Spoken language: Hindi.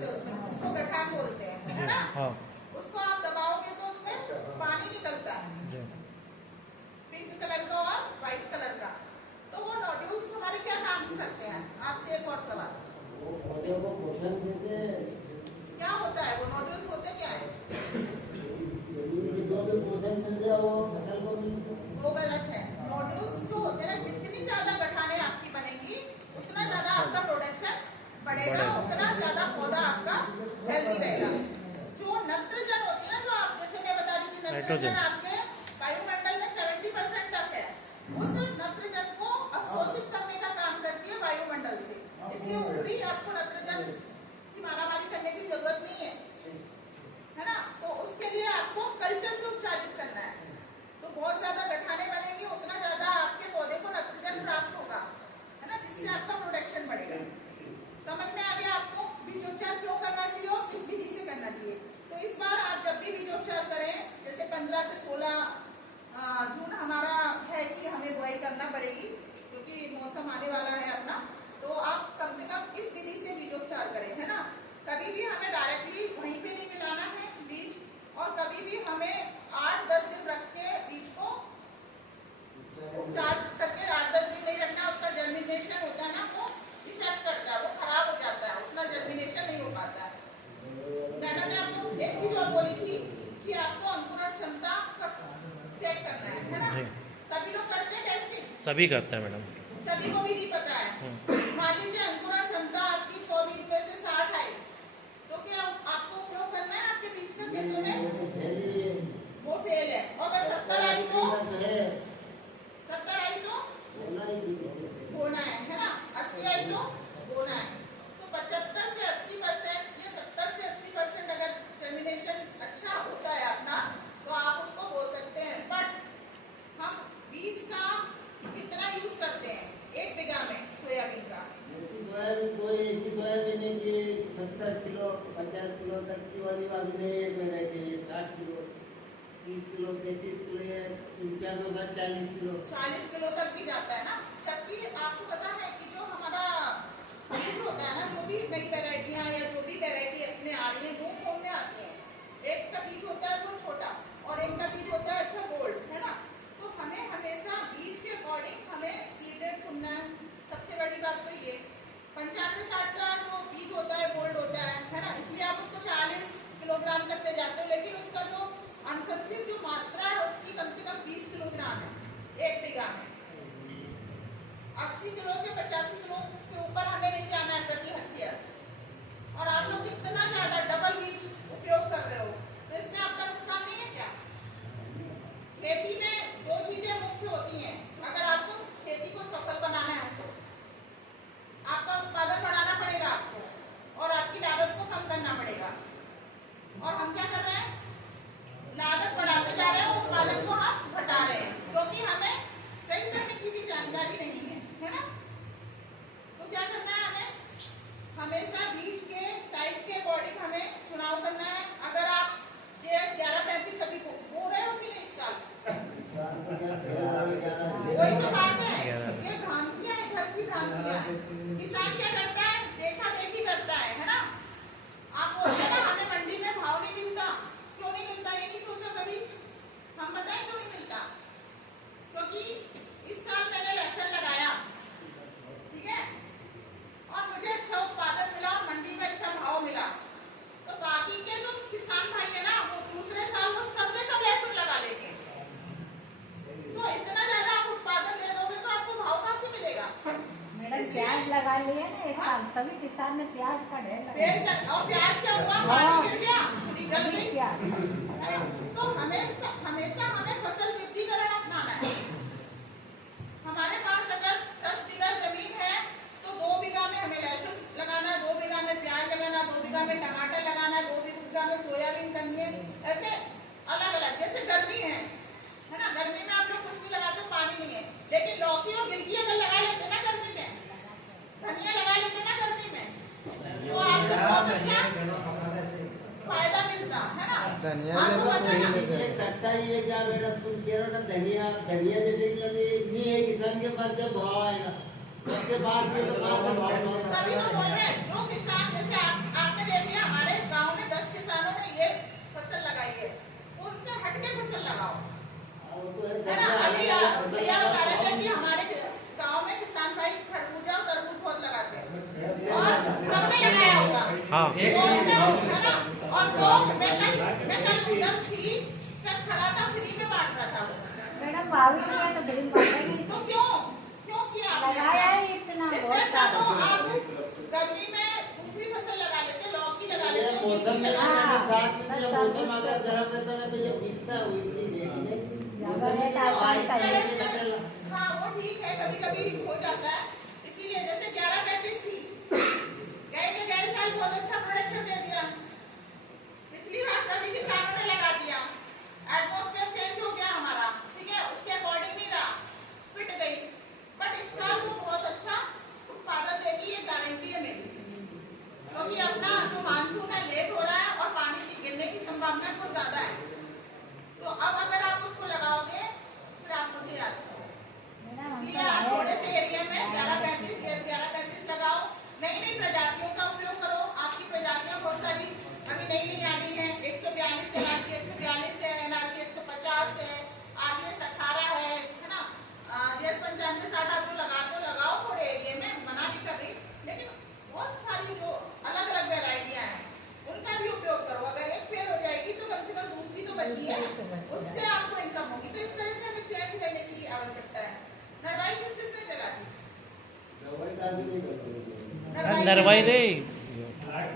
बोलते हैं उसमें, उसको गठान बोलते हैं, है ना। हाँ। उसको आप दबाओगे तो उसमें पानी निकलता है, पिंक कलर का और व्हाइट कलर का। तो वो नोड्यूल्स हमारे क्या काम करते हैं? आपसे एक और सवाल, क्या होता है वो नोड्यूल्स होते क्या है? वो गलत है। नोड्यूल्स जो होते हैं, जितनी ज्यादा गठाने आपकी बनेगी उतना ज्यादा आपका प्रोडक्शन बढ़ेगा, उतना ज्यादा पौधा आपका हेल्दी रहेगा। जो नत्रजन होती है ना, जो आप जैसे मैं बता रही थी, नत्रजन आपके वायुमंडल में 70% तक है। उस नत्रजन को अवशोषित करने का काम करती है वायुमंडल से। इसके ऊपरी आपको नत्रजन की मारामारी करने की जरूरत नहीं है ना। तो उसके लिए आपको कल्चर से उपचारित करना है। तो बहुत ज्यादा गठाने बनेंगी, उतना ज्यादा आपके पौधे को नत्रजन प्राप्त होगा, है ना, जिससे आपका प्रोडक्शन बढ़ेगा। समझ में आ गया आपको बीजोपचार क्यों करना चाहिए और किस विधि से करना चाहिए? तो इस बार आप जब भी बीजोपचार करें, जैसे 15 से 16 जून हमारा है कि हमें बुआई करना पड़ेगी, क्योंकि मौसम आने वाला है अपना, तो आप कम से कम इस विधि से बीजोपचार करें, है ना। कभी भी हमें डायरेक्टली वहीं पे नहीं मिलाना है बीज, और कभी भी हमें 8-10 दिन रख के बीज को उपचार करके 8-10 दिन नहीं रखना। उसका जर्मिनेशन होता है ना, वो इफेक्ट करता है, वो खराब हो जाता है, उतना जर्मिनेशन नहीं हो पाता है। मैडम ने आपको एक चीज और बोली थी कि आपको अंकुरण क्षमता चेक करना है ना। सभी लोग करते हैं टेस्टिंग? सभी करते हैं मैडम, सभी को विधि पता है। मान लीजिए अंकुरण क्षमता आपकी 100 बीज में से 60 आई, तो क्या आपको उपयोग करना है आपके बीज का खेतों में? वो फेल है। अगर 70 आई तो 70 आई तो बोना है ना। 80 आई तो बोना है। तो 75 से 80%, ये 70 से 80% अगर जर्मिनेशन अच्छा होता है अपना, तो आप उसको बो सकते हैं। बट हम बीज का कितना यूज करते हैं 1 बीघा में सोयाबीन का? सोयाबीन है कि 70 किलो 50 किलो तक की वाली एक वैरायटी है, 60 kilo 30 kilo 33 kilo 40 kilo 40 kilo तक भी जाता है ना। जबकि आपको पता है कि जो हमारा बीज होता है ना, जो भी नई वैरायटियां या जो भी वैरायटी अपने आ रही है, 2 फॉर्म में आती है। एक का बीज होता है वो छोटा, और एक का बीज होता है अच्छा गोल्ड, है ना। तो हमें हमेशा बीज के अकॉर्डिंग हमें सीडेड चुनना है। सबसे बड़ी बात तो ये 95-60 का जो बीज होता है गोल्ड होता है ना, इसलिए आप उसको 40 किलोग्राम तक ले जाते हो। लेकिन उसका जो अनुशंसित जो मात्रा है उसकी कम से कम 20 किलोग्राम है 1 बीघा में। 80 किलो से 85 किलो के ऊपर हमें नहीं जाना है प्रति हेक्टेयर। और आप लोग इतना ज्यादा डबल बीज उपयोग कर रहे हो, तो इसमें आपका नुकसान नहीं है क्या? खेती में 2 चीजें मुख्य होती हैं। अगर आपको खेती को सफल बनाना है तो आपका उत्पादन बढ़ाना पड़ेगा आपको, और आपकी लागत को कम करना पड़ेगा। और हम क्या कर रहे हैं? लागत बढ़ाते जा रहे हैं, उत्पादन को हम घटा रहे हैं, क्योंकि हमें सही करने की भी जानकारी नहीं है ना। तो क्या करना है हमें? हमेशा बीज के साइज के अकॉर्डिंग हमें चुनाव करना है। अगर आप JS 1135 सभी को बो रहे हो कि नहीं इस साल? वही तो बात है, ये भ्रांतियां है, घर की भ्रांतियां है। किसान क्या करता है? देखा देखी करता है ना। आप बोलते हैं ना हमें मंडी में भाव नहीं मिलता, क्यों नहीं मिलता? ये नहीं सोचा कभी? हम बताएं क्यों नहीं मिलता? क्योंकि इस साल मैंने लहसुन लगाया, ठीक है, और मुझे अच्छा उत्पादन मिला और मंडी में अच्छा भाव मिला। तो बाकी के जो किसान भाई है ना, वो दूसरे साल वो सब के सब लहसुन लगा लेंगे। तो इतना ज्यादा आप उत्पादन दे दोगे तो आपको भाव कहाँ से मिलेगा? मैडम प्याज लगा लिए ना एक साल, सभी किसान ने प्याज का ढेर लगाया। और प्याज क्या हुआ? पानी गिर गया, निकल गई। तो हमेशा हमें फसल वृद्धिकरण अपनाना है। हमारे पास अगर 10 बीघा जमीन है तो 2 बीघा में हमें लहसुन लगाना है, 2 बीघा में प्याज लगाना, 2 बीघा में टमाटर लगाना है, 2 बीघा में सोयाबीन करनी है। ऐसे अलग अलग, जैसे गर्मी है ना, गर्मी में आप लोग कुछ भी लगाते हो, पानी नहीं है। लेकिन लौकी और गिलकी अगर लगा लेते ना गर्मी में, धनिया लगा लेते ना गर्मी में, तो आपको बहुत अच्छा फायदा मिलता है ना। आपको पता है सकता ही है क्या मैडम? तुम कह रहे हो ना धनिया जैसे कि अभी इतनी है किसान के पास, जब भाव आएगा उसके बाद में तो कहाँ से भाव मिलेगा? तभी तो बोल रहे हैं जो किसान जैसे आपने देख लिया हमारे गांव में 10 किसानों ने ये फसल लगाई है, उनसे हटके फसल लगाओ, वो तो है ना। अभी भैया बता रहे थे कि हमारे गांव में किसान भाई खरबूजा और तरबूज बहुत लगाते हैं और सबने लगाया होगा। हाँ। है ना। और लोग मैं कल उधर थी, ट्रक खड़ा था, फ्री में बांट रहा था वो। मैडम भाभी जी ने तो ग्रीन बांटेगी तो क्यों किया आपने लगाया ऐसा? ही इतना इससे बहुत अच्छा तो सारा। आप गर्मी में दूसरी फसल लगा लेते, लौकी लगा ये लेते, मौसम में गिलकी लगा हाँ। साथ में जब मौसम अगर गर्म रहता है तो ये बिकता है उसी रेट में। ज्यादा रेट आपको बारिश ऐसा का है। रेट चल रहा। लेते। हाँ वो ठीक है, कभी कभी हो जाता है, इसीलिए जैसे 11:35 थी, गए साल बहुत अच्छा प्रोडक्शन दे दिया, पिछली बार सभी किसानों ने लगा दिया, एटमॉस्फेयर चेंज हो गया हमारा, ठीक है, उसके अकॉर्डिंग नहीं रहा, पिट गई। बट इस साल वो बहुत अच्छा उत्पादन देगी, ये गारंटी है मेरी, क्योंकि अपना जो मानसून है लेट हो रहा है और पानी की गिरने की संभावना बहुत ज्यादा है। तो अब अगर आप उसको लगाओगे फिर आप मुझे याद करो, मैडम हम इसलिए तो आप आए थोड़े से एरिया में 11:35 लगाओ, नई प्रजातियों का उपयोग करो। आपकी प्रजातियां बहुत सारी अभी नई आई है, 142 NRC 142 है, NRC 150 है, RDS 18 है ना। GS 95-60 आप जो लगाते हो लगाओ थोड़े एरिया में, मना नहीं कर रही, लेकिन बहुत सारी जो अलग अलग वेराइटियां हैं उनका भी उपयोग करो। अगर एक फेल हो जाएगी तो कम से कम दूसरी तो बची है, उससे आपको इनकम होगी। तो इस तरह से हमें चेंज करने की आवश्यकता है। नरवाई किस किसने लगा दी? दवाई का भी नहीं करते। नरवाई रे